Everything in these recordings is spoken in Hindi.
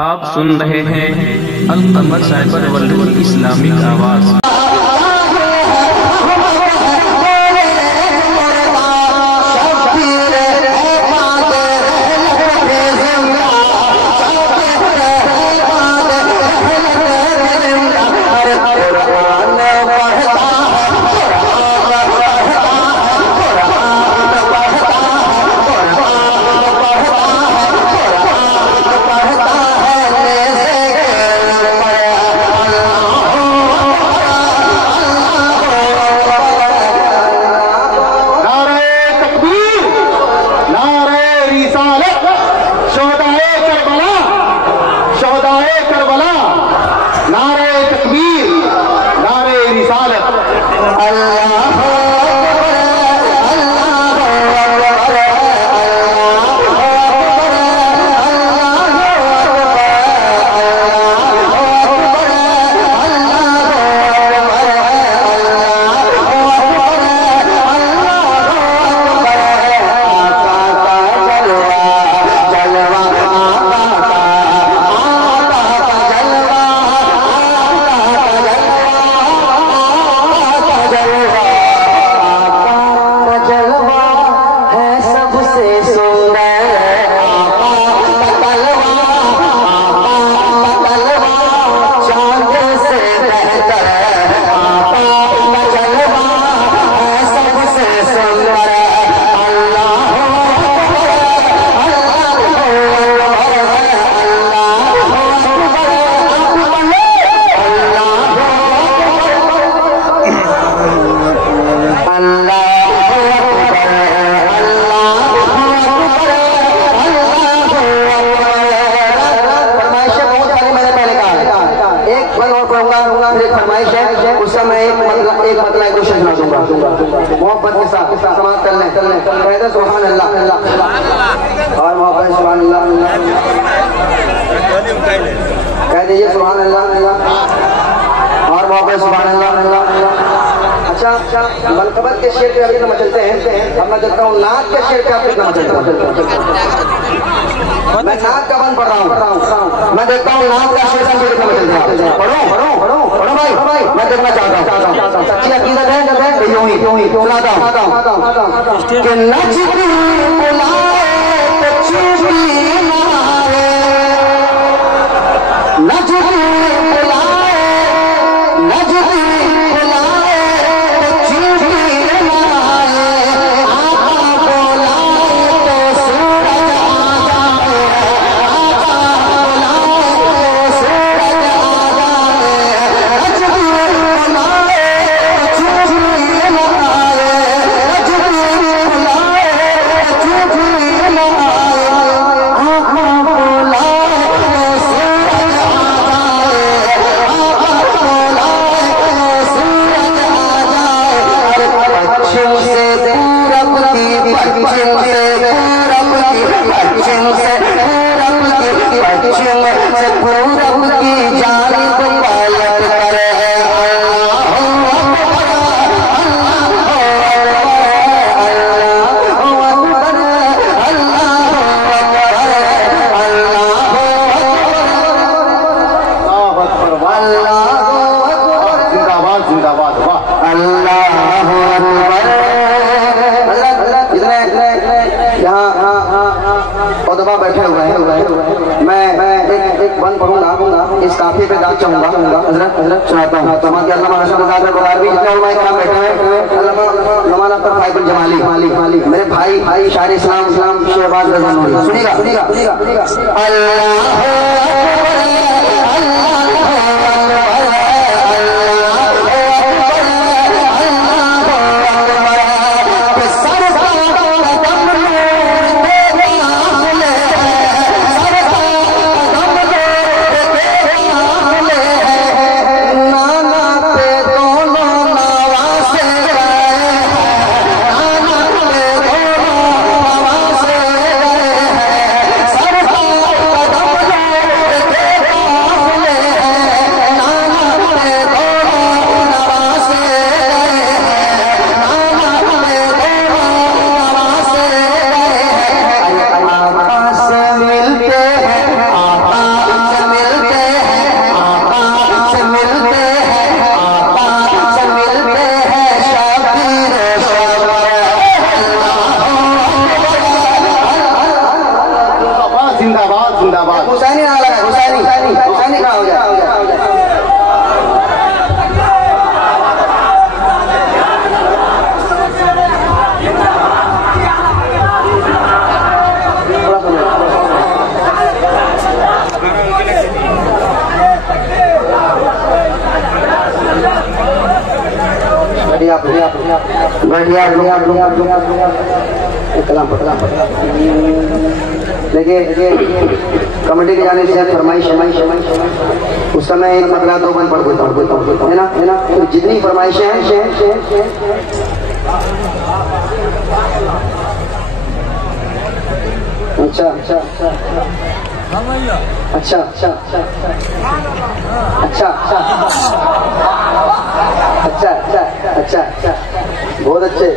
आप सुन रहे हैं अल कमर साइबर वर्ल्ड की इस्लामिक आवाज़। मोहब्बत के साथ समाप्त कर लें। कहते सुभान अल्लाह और मोहब्बत सुभान अल्लाह कह दीजिए सुभान अल्लाह और मोहब्बत सुभान अल्लाह। अच्छा, मनकबत के शेर पे अभी तो मचलते हैं। अब मैं देखता हूँ नाक के शेर पे आप कितना मचलते हैं। मैं नाक का बंद पढ़ रहा हूँ, मैं देखता हूँ नाक का शेर पे कितना मचलते हैं। पढ़ो पढ़ो पढ़ो पढ़ो भाई, मैं देखना चाहता हूँ। सच्ची अकीदत है यूं ही सुनाता हूँ कि नजरी बुलाए तो चुपी मारे, नजरी बुलाए नजरी बुलाए तो चुपी मारे, आका बुलाए तो सूरज आ जाए, आका बुलाए तो सूरज आ जाए, नजरी बुलाए तो चुपी मारे, नजरी बुलाए तो चुपी मारे, आका बुलाए तो सूरज आ जाए, आका बुलाए तो सूरज आ जाए। पश्चिम से पूरब की, पश्चिम से पूरब की, पश्चिम से पूरब की, पश्चिम से पूरब की जानिब पलट करे। जिंदाबाद जिंदाबाद, वाह अल्लाह यहाँ उदबा बैठे हुए हैं। मैं एक बंद पढ़ूंगा, इस काफी पे दाग चाहूंगा। हजरत सुनाता हूँ। तो माँ के अल्लामा हसन गुजार भी जितने उलमाए किराम बैठे हैं, अल्लामा नौमान अख्तर फाइजुल जमाली मेरे भाई शायर इस्लाम शहबाज रज़ा नूरी, सुनिएगा बैठिए आप कलाम देखिए कमेटी की जाने से फरमाइश उस समय एक मतलब 2 बंद पढ़ देता हूँ है ना तो जितनी फरमाइशें हैं अच्छा अच्छा अच्छा अच्छा अच्छा अच्छा अच्छा अच्छा अच्छा बहुत अच्छे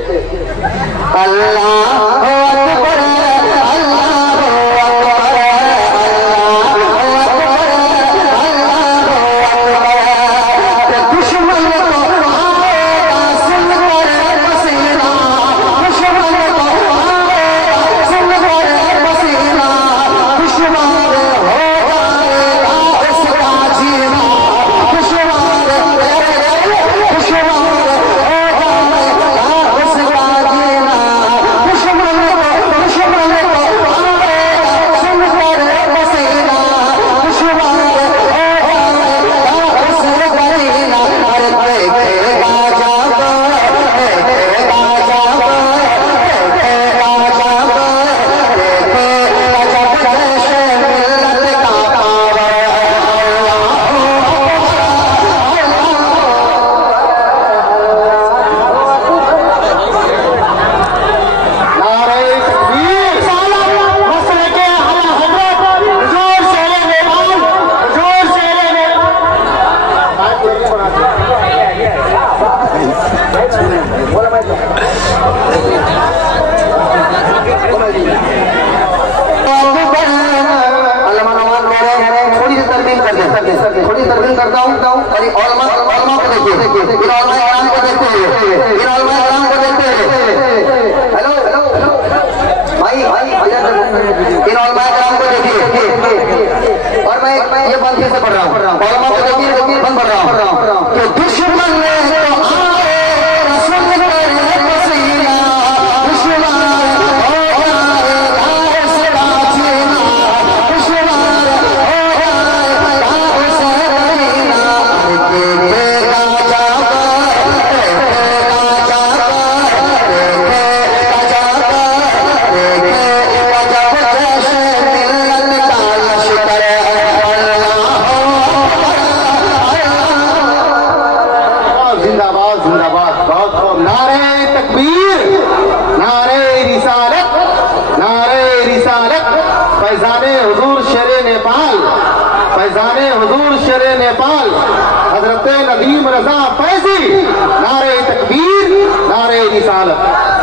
थोड़ी तरमीम करता हूँ हेलो भाई इन उलमा कराम को देखिए और मैं ये बंद से पढ़ रहा हूँ उलमा को देखिए बंद पढ़ रहा हूँ तो दुश्मन फैजाने हुजूर शेरे नेपाल हजरत नदीम रजा फैजी नारे तकबीर नारे रिसालत।